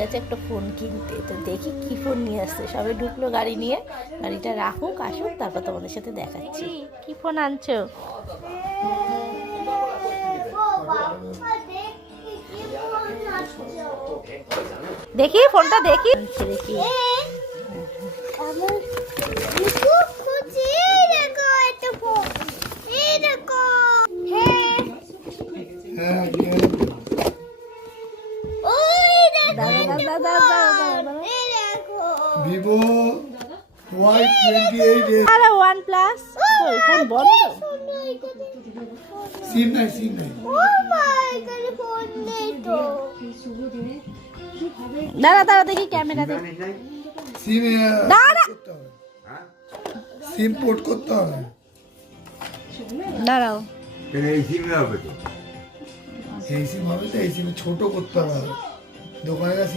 গেছে একটা ফোন কিনতে। তো দেখি কি ফোন নিয়ে আসছে। সবে ঢুকলো গাড়ি নিয়ে, গাড়িটা রাখুক আসুক তারপর তোমাদের সাথে দেখাচ্ছি। কি ফোন আনছো? দেখি ফোনটা দেখি। দেখি ভিভো Y28 আরে OnePlus ফোন বন্ধ। সিম নাই দাঁড়া দাঁড়া দেখি ক্যামেরা দেখি। সিম দাঁড়া সিম পোর্ট করতে হবে। দাঁড়াও। এই সিমে হবে তো। এই সিম হবে তো, এই সিম ছোট করতে হবে দোকানে।